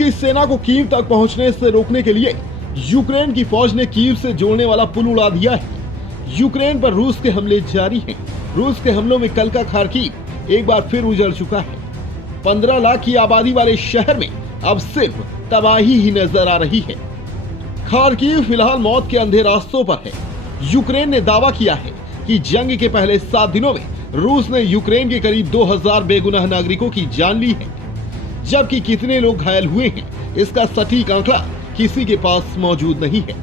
की सेना को कीव तक पहुंचने से रोकने के लिए यूक्रेन की फौज ने कीव से जोड़ने वाला पुल उड़ा दिया है। यूक्रेन पर रूस के हमले जारी हैं। रूस के हमलों में कल का खार्किव एक बार फिर उजड़ चुका है। 15 लाख की आबादी वाले शहर में अब सिर्फ तबाही ही नजर आ रही है। खार्किव फिलहाल मौत के अंधे रास्तों पर है। यूक्रेन ने दावा किया है कि जंग के पहले 7 दिनों में रूस ने यूक्रेन के करीब 2000 बेगुनाह नागरिकों की जान ली है, जबकि कितने लोग घायल हुए हैं इसका सटीक आंकड़ा किसी के पास मौजूद नहीं है।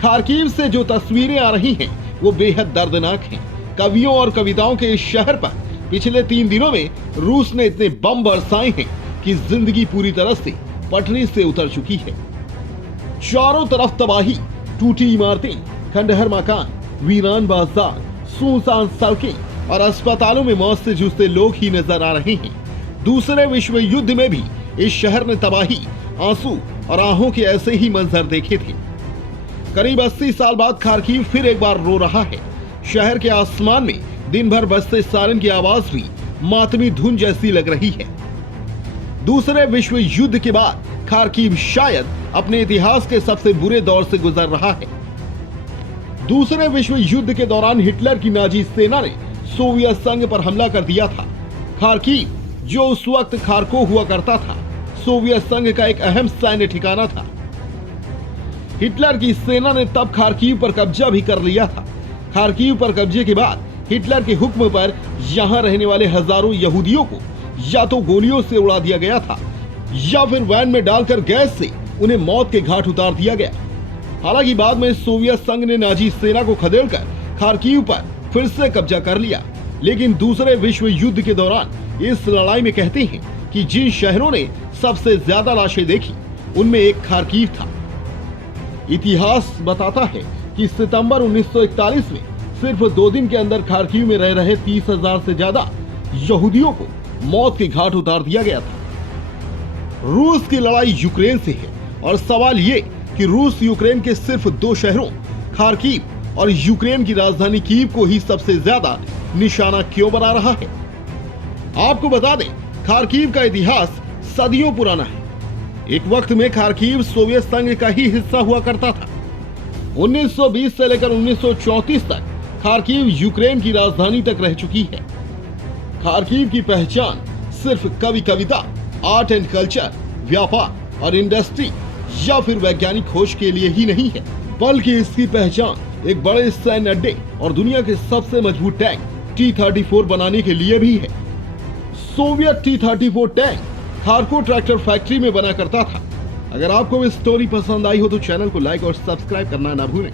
खार्किव से जो तस्वीरें आ रही हैं वो बेहद दर्दनाक हैं। कवियों और कविताओं के इस शहर पर पिछले 3 दिनों में रूस ने इतने बम बरसाए हैं कि जिंदगी पूरी तरह से पटरी से उतर चुकी है। चारों तरफ तबाही, टूटी इमारतें, खंडहर मकान, वीरान बाजार, सुनसान सड़कें और अस्पतालों में मौत से जूझते लोग ही नजर आ रहे हैं। दूसरे विश्व युद्ध में भी इस शहर ने तबाही, आंसू और आहों के ऐसे ही मंजर देखे थे। करीब 80 साल बाद खार्किव फिर एक बार रो रहा है। शहर के आसमान में दिन भर बजते सायरन की आवाज भी मातमी धुन जैसी लग रही है। दूसरे विश्व युद्ध के बाद खार्किव शायद अपने इतिहास के सबसे बुरे दौर से गुजर रहा है। दूसरे विश्व युद्ध के दौरान हिटलर की नाजी सेना ने सोवियत संघ पर हमला कर दिया था। खार्किव, जो उस वक्त खार्को हुआ करता था, सोवियत संघ का एक अहम सैन्य ठिकाना था। हिटलर की सेना ने तब खार्किव पर कब्जा भी कर लिया था। खार्किव पर कब्जे के बाद हिटलर के हुक्म पर यहां रहने वाले हजारों यहूदियों को या तो गोलियों से उड़ा दिया गया था या फिर वैन में डालकर गैस से उन्हें मौत के घाट उतार दिया गया। हालांकि बाद में सोवियत संघ ने नाजी सेना को खदेड़कर खार्किव पर फिर से कब्जा कर लिया। लेकिन दूसरे विश्व युद्ध के दौरान इस लड़ाई में कहते हैं कि जिन शहरों ने सबसे ज्यादा लाशें देखी उनमें एक खार्किव था। इतिहास बताता है कि सितंबर 1941 में सिर्फ 2 दिन के अंदर खार्किव में रह रहे 30,000 से ज्यादा यहूदियों को मौत के घाट उतार दिया गया था। रूस की लड़ाई यूक्रेन से है और सवाल ये कि रूस यूक्रेन के सिर्फ 2 शहरों खार्किव और यूक्रेन की राजधानी कीव को ही सबसे ज्यादा निशाना क्यों बना रहा है। आपको बता दें, खार्किव का इतिहास सदियों पुराना है। एक वक्त में खार्किव सोवियत संघ का ही हिस्सा हुआ करता था। 1920 से लेकर 1934 तक खार्किव यूक्रेन की राजधानी तक रह चुकी है। खार्किव की पहचान सिर्फ कवि कविता, आर्ट एंड कल्चर, व्यापार और इंडस्ट्री या फिर वैज्ञानिक खोज के लिए ही नहीं है, बल्कि इसकी पहचान एक बड़े सैन्य अड्डे और दुनिया के सबसे मजबूत टैंक T-34 बनाने के लिए भी है। Soviet T-34 tank Kharkov tractor factory में बना करता था। अगर आपको ये स्टोरी पसंद आई हो तो चैनल को लाइक और सब्सक्राइब करना ना भूलें।